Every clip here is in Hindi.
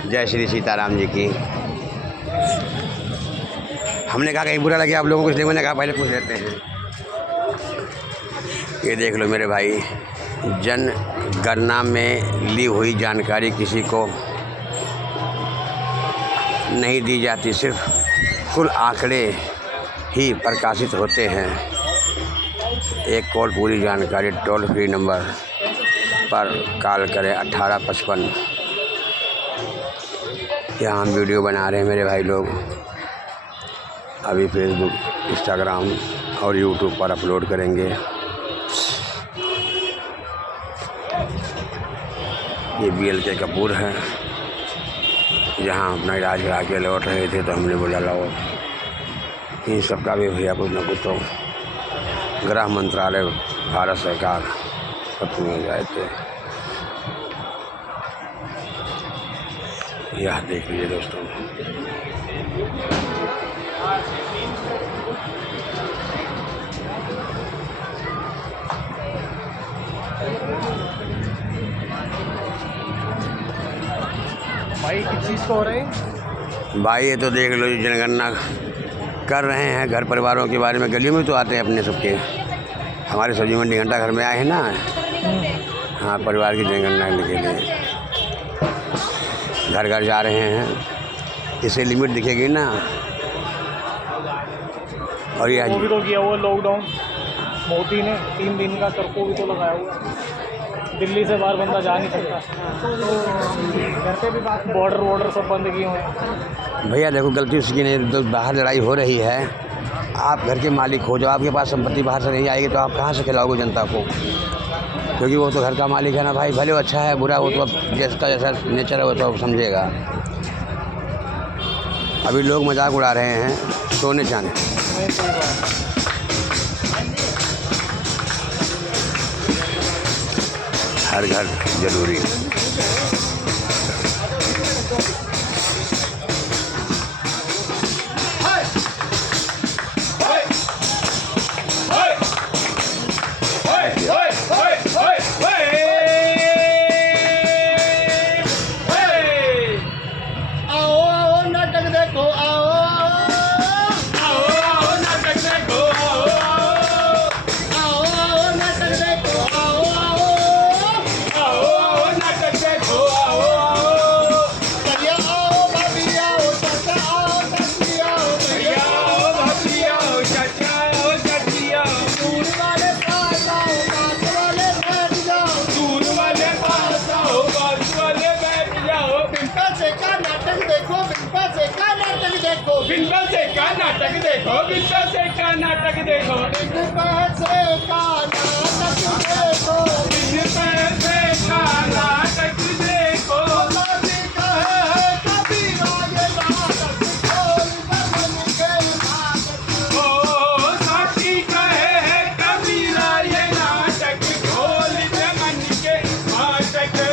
जय श्री सीताराम जी की। हमने कहा कहीं बुरा लगे आप लोगों को, इसलिए मैंने कहा पहले पूछ लेते हैं। ये देख लो मेरे भाई, जनगणना में ली हुई जानकारी किसी को नहीं दी जाती, सिर्फ कुल आंकड़े ही प्रकाशित होते हैं। एक कॉल पूरी जानकारी टोल फ्री नंबर पर कॉल करें 1855। यहाँ हम वीडियो बना रहे हैं मेरे भाई लोग, अभी फेसबुक, इंस्टाग्राम और यूट्यूब पर अपलोड करेंगे। ये BLK कपूर है, जहाँ अपना इलाज करा के लौट रहे थे तो हमने बोला लो इन सबका भी भैया कुछ न कुछ तो गृह मंत्रालय भारत सरकार खत्म हो जाए थे। यह देख लीजिए दोस्तों, भाई किस चीज़ को हो रहा है भाई? ये तो देख लो, जनगणना कर रहे हैं, घर परिवारों के बारे में गलियों में तो आते हैं अपने सबके। हमारे सब्जी मंडी घंटा घर में आए हैं ना, हाँ, परिवार की जनगणना के लिए घर घर जा रहे हैं। इसे लिमिट दिखेगी ना। और ये वो भी तो किया हुआ लॉकडाउन मोदी ने, 3 दिन का कर्फ्यू भी तो लगाया हुआ। दिल्ली से बाहर बंदा जा नहीं सकता, घर पे भी बात, बॉर्डर सब बंद किए हुए हैं। भैया देखो, गलती उसकी नहीं, तो बाहर लड़ाई हो रही है। आप घर के मालिक हो, जब आपके पास संपत्ति बाहर से नहीं आएगी तो आप कहाँ से खिलाओगे जनता को? क्योंकि वो तो घर का मालिक है ना भाई। भले वो अच्छा है बुरा हो तो अब जैसा जैसा नेचर है वो तो अब समझेगा। अभी लोग मजाक उड़ा रहे हैं सोने चांदी। हर घर जरूरी है। बिंबल से का नाटक देखो, बिंबल से का नाटक देखो, बिंबल से का नाटक देखो, बिंबल से का नाटक देखो। साथी कहे कभी आगे नाटक खोल बन के नाटक, ओ साथी कहे कभी आगे नाटक खोल बन के नाटक।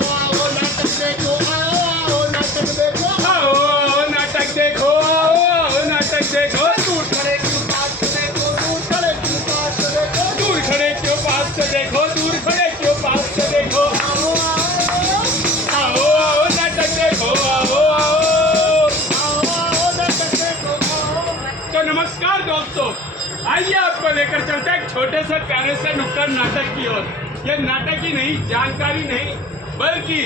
आओ नाटक देखो, आओ नाटक देखो, आओ नाटक देखो, नाटक देखो। दूर खड़े क्यों पास से देखो, दूर खड़े क्यों पास से देखो, दूर खड़े क्यों पास से देखो, दूर खड़े क्यों पास से देखो। आओ आओ नाटक देखो, आओ आओ आओ नाटक देखो। तो नमस्कार दोस्तों, आइए आपको लेकर चलते हैं एक छोटे से प्यारे से नुक्कड़ नाटक की ओर। ये नाटक ही नहीं, जानकारी नहीं, बल्कि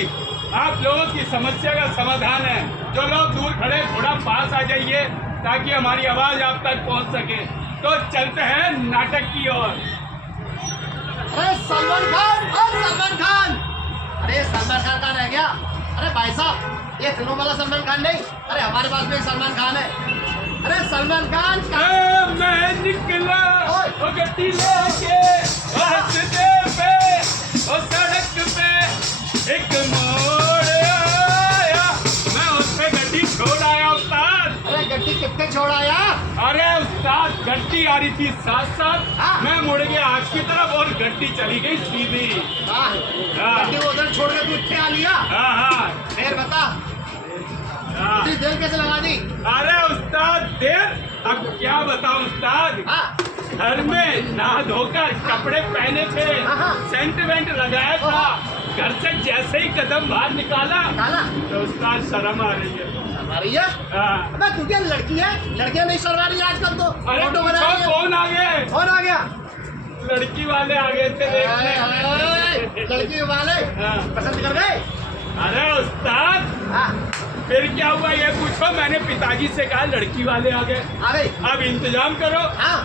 आप लोगों की समस्या का समाधान है। जो लोग दूर खड़े थोड़ा पास आ जाइए ताकि हमारी आवाज आप तक पहुंच सके। तो चलते हैं नाटक की ओर। अरे सलमान खान, अरे सलमान खान, अरे सलमान खान कहाँ रह गया? अरे भाई साहब, ये फिल्मों वाला सलमान खान नहीं, अरे हमारे पास में एक सलमान खान है। अरे सलमान खान मैं निकला वो गड्डी लेके रास्ते पे, वो सड़क पे एक मोड़ आया, मैं उस पे गड्डी छोड़ आया उस्ताद। अरे गड्डी कितने छोड़ आया? अरे उस्ताद, गड्डी आ रही थी साथ साथ, मैं मुड़ गया आग की तरफ और गड्डी चली गई सीधी। गड्डी को उधर छोड़ के तू इतने आ लिया? हाँ, देर बता, इतनी देर कैसे लगा दी? अरे उस्ताद देर, अब क्या बताऊं उस्ताद। घर में नहा धोकर कपड़े पहने थे, सेंट वेंट लगाया था, घर से जैसे ही कदम बाहर निकाला काला तो उस्ताद शर्म आ रही है। शर्मा रही है? हाँ। अबे तू क्या लड़की है? लड़कियां नहीं शर्मा रही आजकल तो। अरे फोटो बना पूछो रही है। कौन आ गए? कौन आ गया? लड़की वाले आ गए थे देखने। लड़की वाले हाँ। पसंद कर गए? अरे उस्ताद हाँ, फिर क्या हुआ ये पूछो। मैंने पिताजी से कहा लड़की वाले आ गए, आ गई। अब इंतजाम करो। हाँ,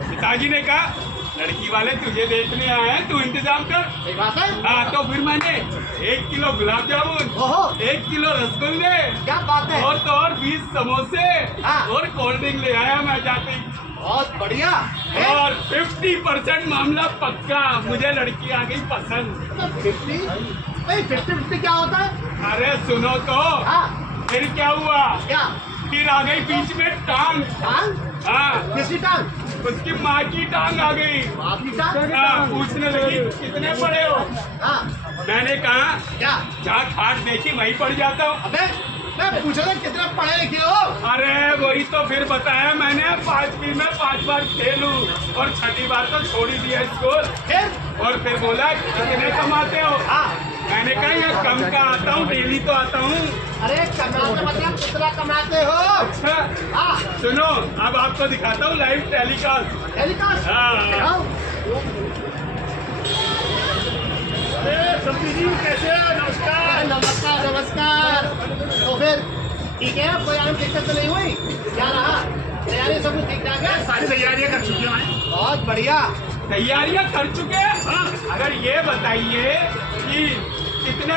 पिताजी ने कहा लड़की वाले तुझे देखने आए हैं, तू इंतजाम कर। सही बात है। हाँ, तो फिर मैंने 1 किलो गुलाब जामुन, ओहो, 1 किलो रसगुल्ले क्या बात है। और तो और 20 समोसे हाँ। और कोल्ड ड्रिंक ले आया मैं जाते ही। बहुत बढ़िया। और 50% मामला पक्का, मुझे लड़की आ गई पसंद। 50 भाई 50-50 क्या होता है? अरे सुनो तो, हाँ, फिर क्या हुआ? क्या? फिर आ गई बीच में टांग। टांग? हाँ, किसकी टांग? उसकी माँ की टांग आ गई। आपकी टांग? हाँ, पूछने लगी कितने पड़े हो? हाँ, मैंने कहा क्या? जहाँ खाट देखी वहीं पड़ जाता हूँ। अबे मैं पूछ रहा कितने पढ़े लिखे हो? अरे वही तो फिर बताया मैंने, 5वीं में 5 बार फेल हूँ और 6ठी बार तो छोड़ ही दिया स्कूल। फिर? और फिर बोला कितने कमाते हो? हाँ, मैंने कहा यहाँ कम का आता हूँ, डेली तो आता हूँ। अरे कमाते मतलब कितना कमाते हो? अच्छा हाँ, सुनो, अब आपको दिखाता हूँ लाइव टेलीकास्ट। टेलीकास्ट? हाँ। दिखाओ। अरे सब्जी जी कैसे हो? नमस्कार। नमस्कार नमस्कार। तो फिर ठीक है, कोई आम दिक्कत तो नहीं हुई? क्या रहा? तैयारी सब कुछ ठीक ठाक है? सारी तैयारियां कर चुके हैं। बहुत बढ़िया। तैयारियां कर चुके हैं। हाँ। अगर ये बताइए कि कितने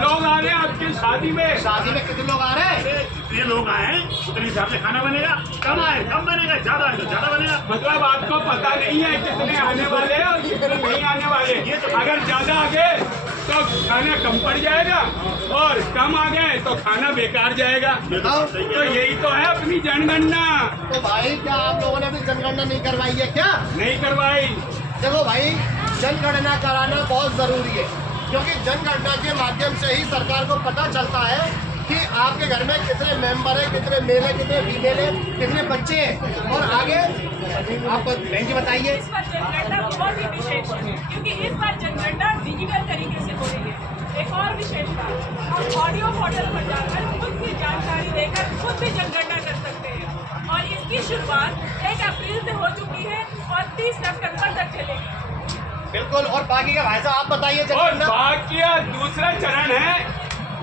लोग आ रहे हैं आपकी शादी में? शादी में कितने लोग आ रहे हैं? जितने लोग आए उतने हिसाब से खाना बनेगा। कम आए कम बनेगा, ज्यादा आए तो ज्यादा बनेगा। मतलब आपको पता नहीं है कितने आने वाले हैं और कितने नहीं आने वाले। अगर ज्यादा आ गए तो खाना कम पड़ जाएगा और कम आ गए तो खाना बेकार जाएगा। बताओ। तो यही तो है अपनी जनगणना। तो भाई क्या आप लोगों ने अभी जनगणना नहीं करवाई है क्या? नहीं करवाई। देखो भाई, जनगणना कराना बहुत जरूरी है, क्योंकि जनगणना के माध्यम से ही सरकार को पता चलता है कि आपके घर में कितने मेंबर हैं, कितने मेल हैं, कितने फीमेल हैं, कितने बच्चे हैं। और आगे आप बहन जी बताइए। इस बार जनगणना बहुत ही विशेष है, क्योंकि इस बार जनगणना डिजिटल तरीके से हो रही है। एक और विशेषता, आप ऑडियो पोर्टल पर जाकर खुद की जानकारी देकर खुद भी जनगणना कर सकते हैं। और इसकी शुरुआत 1 अप्रैल से हो चुकी है और 30 सितंबर तक चलेगी। बिल्कुल। और बाकी का भाई साहब आप बताइए और जनगणना। बाकी दूसरा चरण है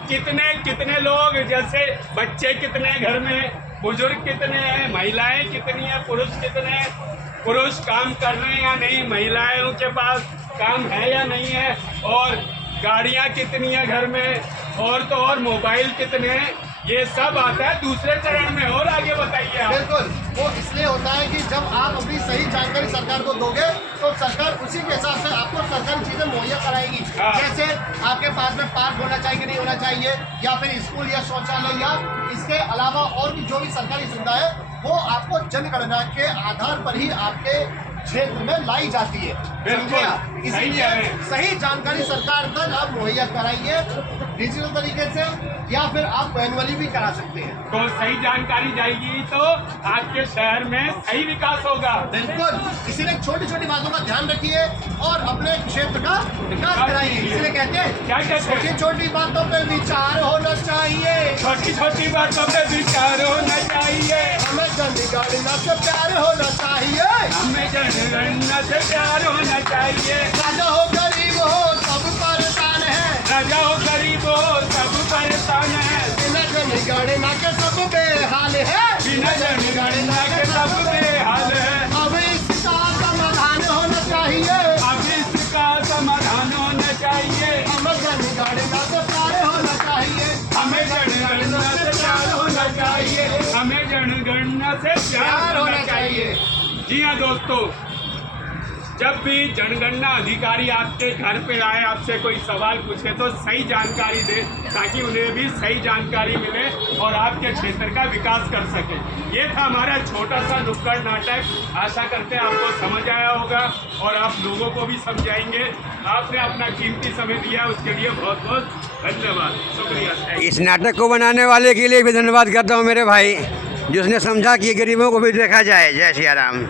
कितने कितने लोग, जैसे बच्चे कितने घर में, बुजुर्ग कितने हैं, महिलाएं कितनी हैं, पुरुष कितने हैं, पुरुष काम कर रहे हैं या नहीं, महिलाओं के पास काम है या नहीं है, और गाड़ियां कितनी हैं घर में, और तो और मोबाइल कितने हैं, ये सब आता है दूसरे चरण में। और आगे बताइए आप। बिल्कुल, वो इसलिए होता है कि जब आप अपनी सही जानकारी सरकार को दोगे तो सरकार उसी के हिसाब से आपको सरकारी चीजें मुहैया कराएगी। हाँ। जैसे आपके पास में पार्क होना चाहिए कि नहीं होना चाहिए, या फिर स्कूल या शौचालय, या इसके अलावा और भी जो भी सरकारी सुविधा है वो आपको जनगणना के आधार पर ही आपके क्षेत्र में लाई जाती है। बिल्कुल, समझे आप? सही इसीलिए कह रहे हैं। सही जानकारी सरकार तक आप मुहैया कराइए डिजिटल तरीके से, या फिर आप मैनुअली भी करा सकते हैं। तो सही जानकारी जाएगी तो आपके शहर में सही विकास होगा। बिल्कुल, इसीलिए छोटी छोटी बातों का ध्यान रखिए और अपने क्षेत्र का विकास कराइए। इसीलिए कहते हैं क्या कहते हैं? छोटी छोटी बातों पे विचार होना चाहिए, छोटी छोटी बातों पे विचार होना चाहिए, हमें जनगणना से प्यार होना चाहिए, हमें जनगणना से प्यार होना चाहिए। राजा हो गरीब हो सब परेशान है, राजा हो गरीब हो सब परेशान है, बिना जनगणना के सब बेहाल है, बिना जनगणना के सब बेहाल है। अब इसका समाधान होना चाहिए, अब इसका समाधान होना चाहिए, हमें जनगणना से प्यार होना चाहिए, हमें जनगणना से प्यार होना चाहिए, हमें जनगणना से प्यार होना चाहिए। जी हाँ दोस्तों, जब भी जनगणना अधिकारी आपके घर पे आए, आपसे कोई सवाल पूछे तो सही जानकारी दे, ताकि उन्हें भी सही जानकारी मिले और आपके क्षेत्र का विकास कर सके। ये था हमारा छोटा सा नुक्कड़ नाटक। आशा करते हैं आपको समझ आया होगा और आप लोगों को भी समझाएंगे। आपने अपना कीमती समय दिया, उसके लिए बहुत बहुत धन्यवाद, शुक्रिया। इस नाटक को बनाने वाले के लिए भी धन्यवाद करता हूँ मेरे भाई, जिसने समझा कि गरीबों को भी देखा जाए। जय सिया राम।